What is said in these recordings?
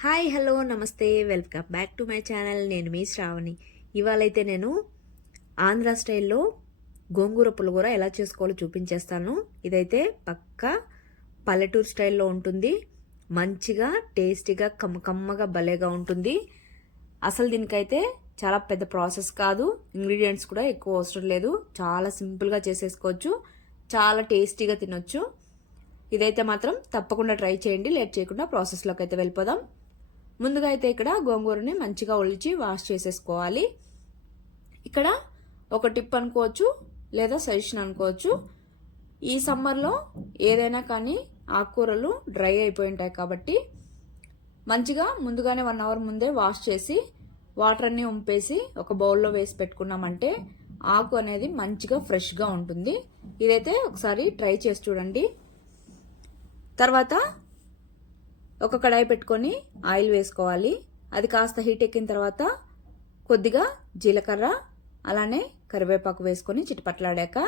Hi hello నమస్తే welcome back to my channel. నేను మీ శ్రావణి. ఇవాళైతే నేను ఆంధ్ర స్టైల్లో గోంగూర పులిగూర ఎలా చేసుకోవాలో చూపించేస్తాను. ఇదైతే పక్కా పల్లెటూరు స్టైల్లో ఉంటుంది. మంచిగా టేస్టీగా కమ్మకమ్మగా భలేగా ఉంటుంది. అసలు దీనికైతే చాలా పెద్ద ప్రాసెస్ కాదు. ఇంగ్రీడియంట్స్ కూడా ఎక్కువ అవసరం లేదు. చాలా సింపుల్గా చేసేసుకోవచ్చు. చాలా టేస్టీగా తినొచ్చు. ఇదైతే మాత్రం తప్పకుండా ట్రై చేయండి. లేట్ చేయకుండా ప్రాసెస్లోకి అయితే వెళ్ళిపోదాం. ముందుగా అయితే ఇక్కడ గోంగూరని మంచిగా ఒలిచి వాష్ చేసేసుకోవాలి. ఇక్కడ ఒక టిప్ అనుకోవచ్చు లేదా సజెషన్ అనుకోవచ్చు. ఈ సమ్మర్లో ఏదైనా కానీ ఆకుకూరలు డ్రై అయిపోయి ఉంటాయి కాబట్టి మంచిగా ముందుగానే వన్ అవర్ ముందే వాష్ చేసి వాటర్ అన్ని ఉంపేసి ఒక బౌల్లో వేసి పెట్టుకున్నామంటే ఆకు అనేది మంచిగా ఫ్రెష్గా ఉంటుంది. ఇదైతే ఒకసారి ట్రై చేసి చూడండి. తర్వాత ఒక కడాయి పెట్టుకొని ఆయిల్ వేసుకోవాలి. అది కాస్త హీట్ ఎక్కిన తర్వాత కొద్దిగా జీలకర్ర అలానే కరివేపాకు వేసుకొని చిటపట్లాడాక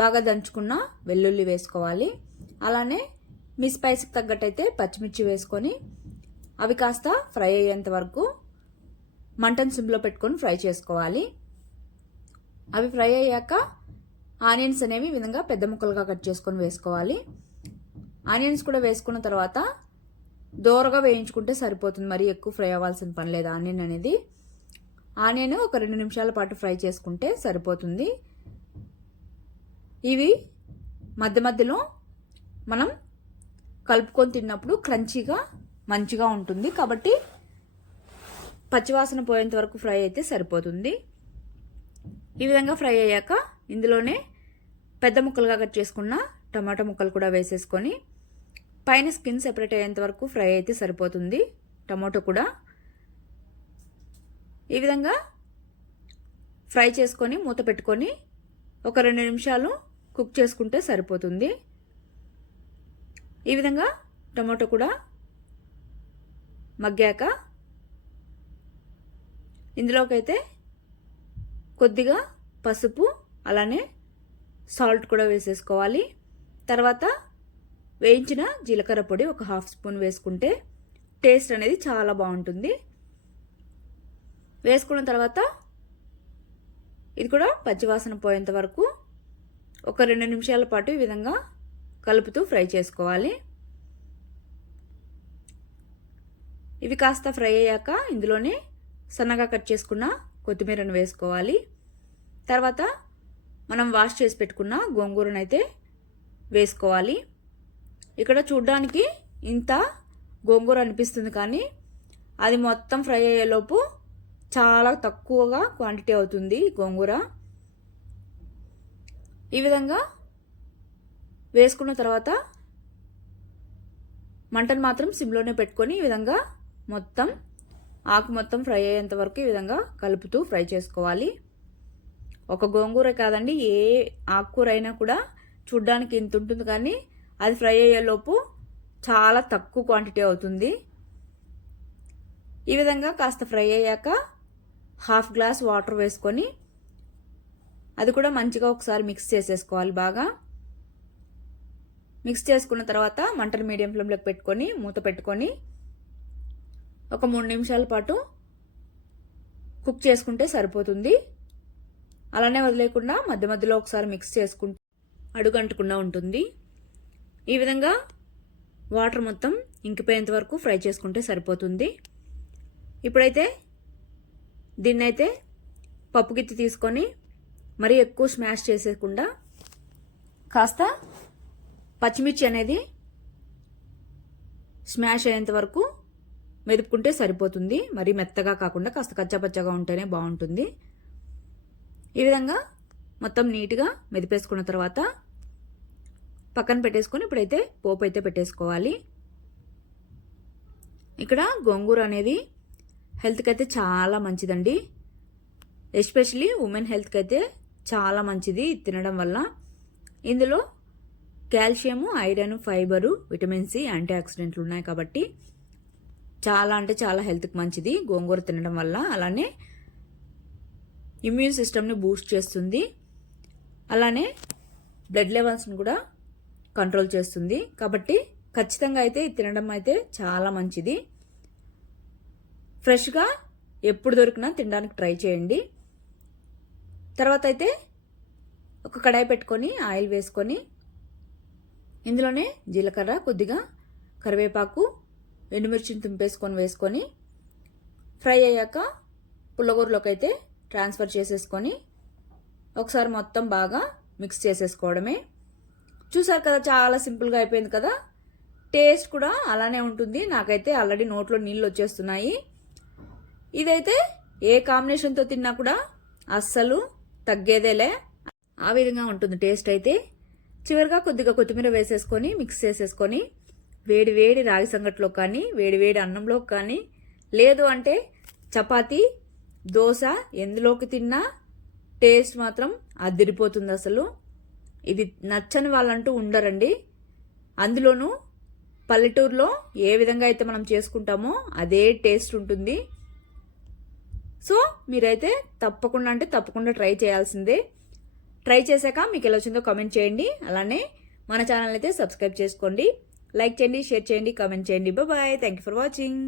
బాగా దంచుకున్న వెల్లుల్లి వేసుకోవాలి. అలానే మీ స్పైస్కి తగ్గట్టయితే పచ్చిమిర్చి వేసుకొని అవి కాస్త ఫ్రై అయ్యేంత వరకు మంటన్ సిమ్లో పెట్టుకొని ఫ్రై చేసుకోవాలి. అవి ఫ్రై అయ్యాక ఆనియన్స్ అనేవి విధంగా పెద్ద ముక్కలుగా కట్ చేసుకొని వేసుకోవాలి. ఆనియన్స్ కూడా వేసుకున్న తర్వాత దోరగా వేయించుకుంటే సరిపోతుంది. మరి ఎక్కువ ఫ్రై అవ్వాల్సిన పని లేదు ఆనియన్ అనేది. ఆనియన్ ఒక రెండు నిమిషాల పాటు ఫ్రై చేసుకుంటే సరిపోతుంది. ఇవి మధ్య మధ్యలో మనం కలుపుకొని తిన్నప్పుడు క్రంచీగా మంచిగా ఉంటుంది. కాబట్టి పచ్చివాసన పోయేంత వరకు ఫ్రై అయితే సరిపోతుంది. ఈ విధంగా ఫ్రై అయ్యాక ఇందులోనే పెద్ద ముక్కలుగా కట్ చేసుకున్న టమాటా ముక్కలు కూడా వేసేసుకొని పైన స్కిన్ సెపరేట్ అయ్యేంత వరకు ఫ్రై అయితే సరిపోతుంది. టమాటో కూడా. ఈ విధంగా ఫ్రై చేసుకొని మూత పెట్టుకొని ఒక రెండు నిమిషాలు కుక్ చేసుకుంటే సరిపోతుంది. ఈ విధంగా టమాటో కూడా మగ్గాక ఇందులోకైతే కొద్దిగా పసుపు అలానే సాల్ట్ కూడా వేసేసుకోవాలి. తర్వాత వేయించిన జీలకర్ర పొడి ఒక హాఫ్ స్పూన్ వేసుకుంటే టేస్ట్ అనేది చాలా బాగుంటుంది. వేసుకున్న తర్వాత ఇది కూడా పచ్చివాసన పోయేంత వరకు ఒక రెండు నిమిషాల పాటు ఈ విధంగా కలుపుతూ ఫ్రై చేసుకోవాలి. ఇవి కాస్త ఫ్రై అయ్యాక ఇందులోనే సన్నగా కట్ చేసుకున్న కొత్తిమీరను వేసుకోవాలి. తర్వాత మనం వాష్ చేసి పెట్టుకున్న గోంగూరను అయితే వేసుకోవాలి. ఇక్కడ చూడ్డానికి ఇంత గోంగూర అనిపిస్తుంది కానీ అది మొత్తం ఫ్రై అయ్యేలోపు చాలా తక్కువగా క్వాంటిటీ అవుతుంది గోంగూర. ఈ విధంగా వేసుకున్న తర్వాత మంటను మాత్రం సిమ్లోనే పెట్టుకొని ఈ విధంగా మొత్తం ఆకు మొత్తం ఫ్రై అయ్యేంత వరకు ఈ విధంగా కలుపుతూ ఫ్రై చేసుకోవాలి. ఒక గోంగూర కాదండి ఏ ఆకుకూర అయినా కూడా చూడ్డానికి ఇంత ఉంటుంది కానీ అది ఫ్రై అయ్యేలోపు చాలా తక్కువ క్వాంటిటీ అవుతుంది. ఈ విధంగా కాస్త ఫ్రై అయ్యాక హాఫ్ గ్లాస్ వాటర్ వేసుకొని అది కూడా మంచిగా ఒకసారి మిక్స్ చేసేసుకోవాలి బాగా. మిక్స్ చేసుకున్న తర్వాత మంటను మీడియం ఫ్లేమ్లోకి పెట్టుకొని మూత పెట్టుకొని ఒక మూడు నిమిషాల పాటు కుక్ చేసుకుంటే సరిపోతుంది. అలానే వదిలేకుండా మధ్య మధ్యలో ఒకసారి మిక్స్ చేసుకుంటే అడుగంటకుండా ఉంటుంది. ఈ విధంగా వాటర్ మొత్తం ఇంకిపోయేంత వరకు ఫ్రై చేసుకుంటే సరిపోతుంది. ఇప్పుడైతే దీన్నైతే పప్పు గిత్తి తీసుకొని మరీ ఎక్కువ స్మాష్ చేసేయకుండా కాస్త పచ్చిమిర్చి అనేది స్మాష్ అయ్యేంత వరకు మెదుపుకుంటే సరిపోతుంది. మరీ మెత్తగా కాకుండా కాస్త కచ్చాపచ్చగా ఉంటేనే బాగుంటుంది. ఈ విధంగా మొత్తం నీట్గా మెదిపేసుకున్న తర్వాత పక్కన పెట్టేసుకొని ఇప్పుడైతే పోపు అయితే పెట్టేసుకోవాలి. ఇక్కడ గోంగూర అనేది హెల్త్కి అయితే చాలా మంచిదండి. ఎస్పెషలీ ఉమెన్ హెల్త్కి అయితే చాలా మంచిది తినడం వల్ల. ఇందులో calcium iron fibre vitamin C anti ఆక్సిడెంట్లు ఉన్నాయి కాబట్టి చాలా అంటే చాలా హెల్త్కి మంచిది గోంగూర తినడం వల్ల. అలానే ఇమ్యూన్ సిస్టమ్ని బూస్ట్ చేస్తుంది. అలానే బ్లడ్ లెవెల్స్ని కూడా కంట్రోల్ చేస్తుంది. కాబట్టి ఖచ్చితంగా అయితే తినడం అయితే చాలా మంచిది. ఫ్రెష్గా ఎప్పుడు దొరికినా తినడానికి ట్రై చేయండి. తర్వాత అయితే ఒక కడాయి పెట్టుకొని ఆయిల్ వేసుకొని ఇందులోనే జీలకర్ర కొద్దిగా కరివేపాకు ఎండుమిర్చిని తుంపేసుకొని వేసుకొని ఫ్రై అయ్యాక పుల్లగూరలోకి అయితే ట్రాన్స్ఫర్ చేసేసుకొని ఒకసారి మొత్తం బాగా మిక్స్ చేసేసుకోవడమే. చూసారు కదా చాలా సింపుల్గా అయిపోయింది కదా? టేస్ట్ కూడా అలానే ఉంటుంది. నాకైతే ఆల్రెడీ నోట్లో నీళ్ళు వచ్చేస్తున్నాయి. ఇదైతే ఏ కాంబినేషన్తో తిన్నా కూడా అస్సలు తగ్గేదేలే. ఆ విధంగా ఉంటుంది టేస్ట్ అయితే. చివరిగా కొద్దిగా కొత్తిమీర వేసేసుకొని మిక్స్ చేసేసుకొని వేడి వేడి రాగి సంగట్లో కానీ వేడి వేడి అన్నంలో కానీ లేదు అంటే చపాతీ దోశ ఎందులోకి తిన్నా టేస్ట్ మాత్రం అదిరిపోతుంది అసలు. ఇది నచ్చని వాళ్ళంటూ ఉండరండి. అందులోనూ పల్లెటూరులో ఏ విధంగా అయితే మనం చేసుకుంటామో అదే టేస్ట్ ఉంటుంది. సో మీరైతే తప్పకుండా అంటే తప్పకుండా ట్రై చేయాల్సిందే. ట్రై చేశాక మీకు ఎలా వచ్చిందో కామెంట్ చేయండి. అలానే మన ఛానల్ అయితే సబ్స్క్రైబ్ చేసుకోండి. లైక్ చేయండి షేర్ చేయండి కామెంట్ చేయండి. Bye thank you for watching